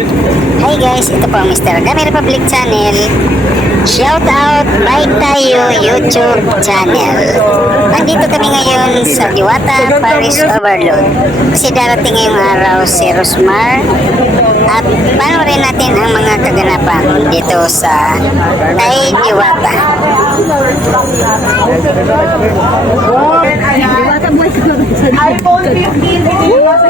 Hi guys, ito po ang Mr. Dami Republic Channel. Shout out by tayo YouTube channel. Nandito kami ngayon sa Diwata Paris Overload. Kasi darating ngayong araw si Rosmar at panoorin natin ang mga kaganapan dito sa Tay Diwata. iPhone 15.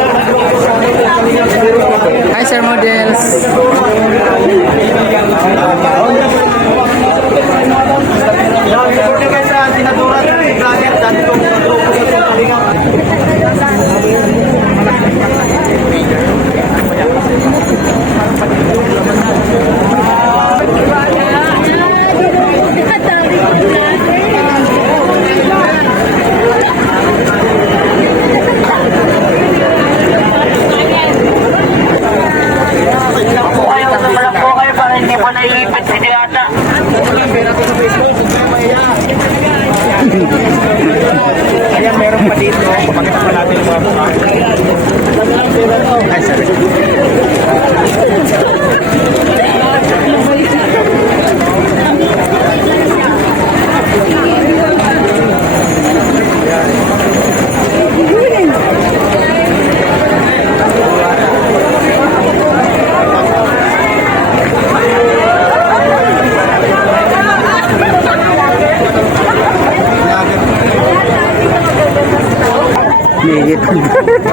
Ayan, meron pa dito. Pakita pa natin mga mukha. Hi, sir.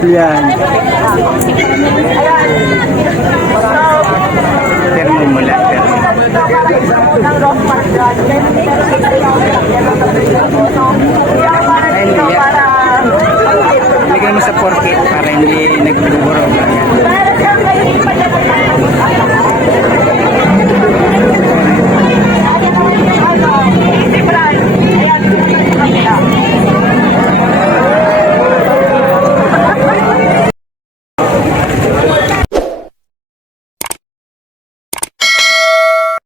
Yan. Termo. Termo. Mo sa porkit